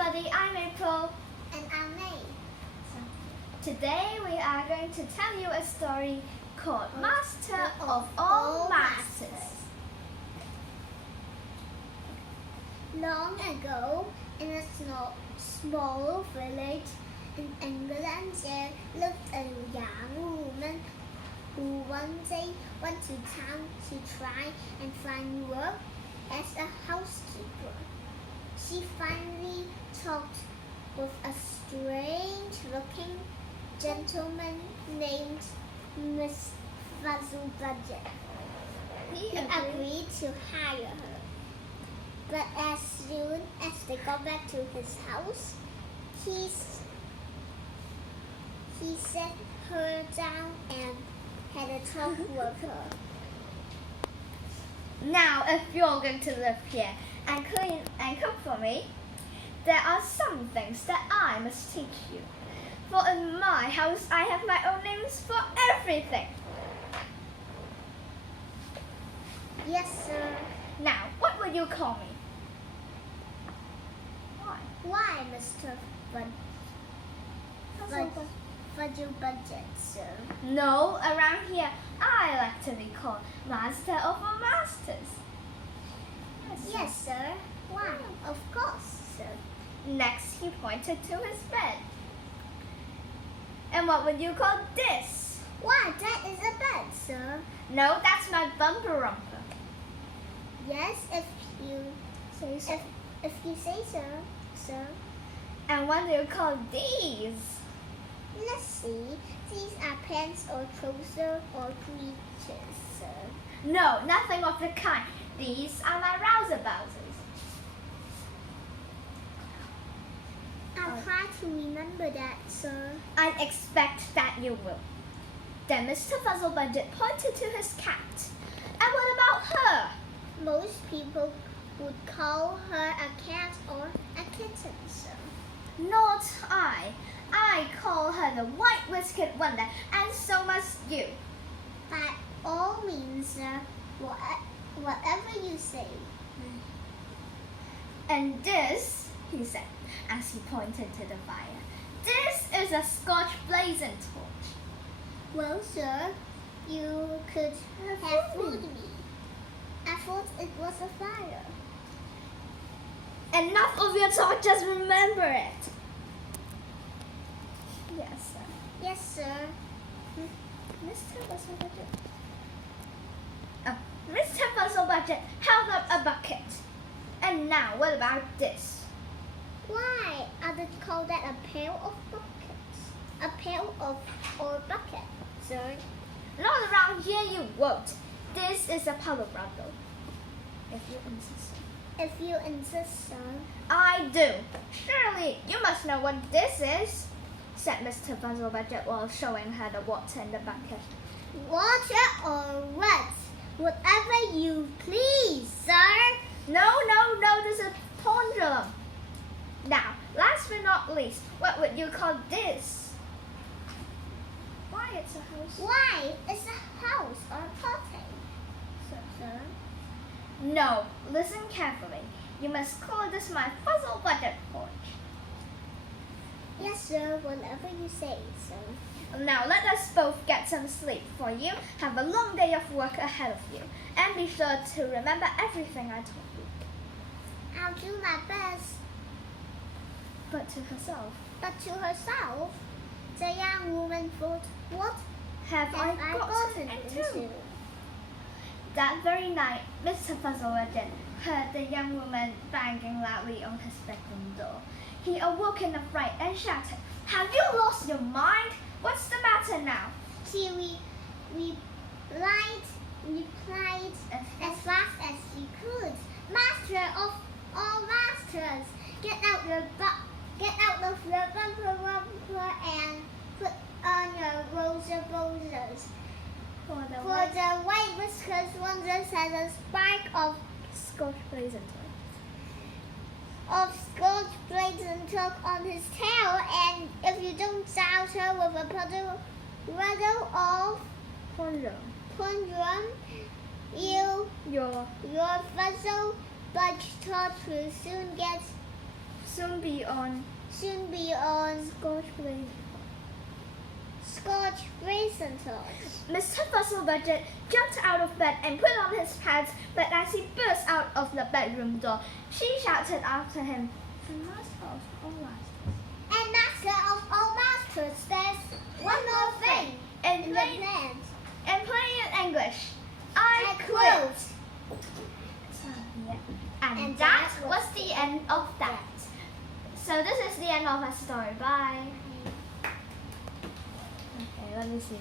everybody, I'm April. And I'm May. Today we are going to tell you a story called Master of All Masters. Long ago, in a small village in England, there lived a young woman who one day went to town to try and find work as a housekeeper. She finally talked with a strange-looking gentleman named Miss Fuzzle-Budget. He agreed to hire her. But as soon as they got back to his house, he set her down and had a talk with her. Now, if you're going to live here and clean and cook for me, there are some things that I must teach you. For in my house, I have my own names for everything. Yes, sir. Now, what will you call me? Why, Mr. Fuzzle-Budget, sir? No, around here, I like to be called Master of All Masters. Yes, sir. Why? Of course, sir. Next, he pointed to his bed. And what would you call this? Why, that is a bed, sir. No, that's my bumper rumper. Yes, if you Say so. If you say so, sir. And what do you call these? Let's see. These are pants or trousers or breeches, sir. No, nothing of the kind. These are my rouseabouts. I'll try to remember that, sir. I expect that you will. Then Mr. Fuzzle-Budget pointed to his cat. And what about her? Most people would call her a cat or a kitten, sir. Not I. I call her the white-whiskered wonder, and so must you. By all means, sir. Whatever you say. And this, he said, as he pointed to the fire, this is a Scotch blazing torch. Well, sir, you could have fooled me. I thought it was a fire. Enough of your talk, just remember it. Yes, sir. Yes, sir. Mr. Fuzzle-Budget held up a bucket. And now, what about this? Why? I did call that a pail of buckets. A pail or bucket, sir. Not around here, you won't. This is a puddle bundle. If you insist. If you insist, sir. I do. Surely, you must know what this is, said Mr. Fuzzle-Budget while showing her the water in the bucket. Water or what? Whatever you please, sir. No, this is a pendulum. Now, last but not least, what would you call this? Why, it's a house. Why? It's a house or a party, sir. No, listen carefully. You must call this my Fuzzle-Budget porch. Yes, sir. Whatever you say, sir. Now let us both get some sleep, for you have a long day of work ahead of you. And be sure to remember everything I told you. I'll do my best. But to herself, The young woman thought, what have I gotten into? That very night, Mr. Fuzzle-Budget heard the young woman banging loudly on his bedroom door. He awoke in a fright and shouted, "Have you lost your mind? What's the matter now?" She replied as fast as she could. Master of all masters, get out of your bumper and put on your rouseabout. For the white whiskers wonders has a spark of Scotch blazing talk on his tail, and if you don't douse her with a puddle of pendulum, your fuzzle budge torch will soon get Soon be on Scotch raisin sauce. Mr. Fuzzlebucket jumped out of bed and put on his pants, but as he burst out of the bedroom door, she shouted after him, "And master of all masters." And master of all masters, there's one more thing In in plain, the land. in plain English, I quit. quote. And that was the end of that. So this is the end of our story. Bye. Okay, let me see.